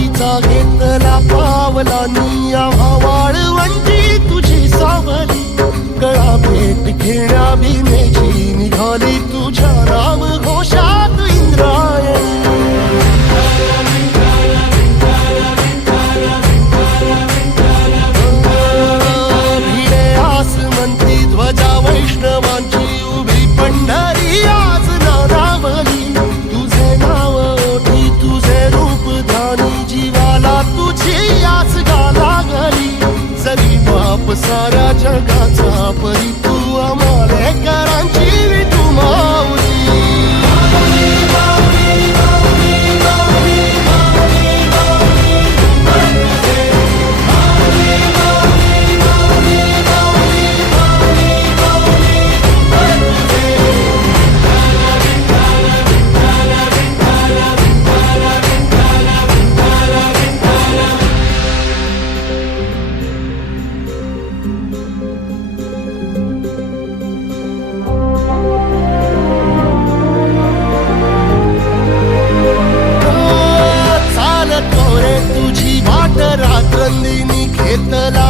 वारीचा घेतला पावलांनी आम्हा वाळवंटी तुझी सावली गळा भेट घेण्या भीमेची निघाली तुझ्या राम घोषात इंद्रायणी भिडे आसमंती ध्वजा वैष्णवांची उभी पंढरी आज नारावली तुझे नाव ओठी तुझे रूप ध्यानी जीवाला तुझी आस गाला गली जरी बाप साऱ्या जगाचा परी तू आम्हाले करांची विठू माऊली रात्रंदिनी घेतला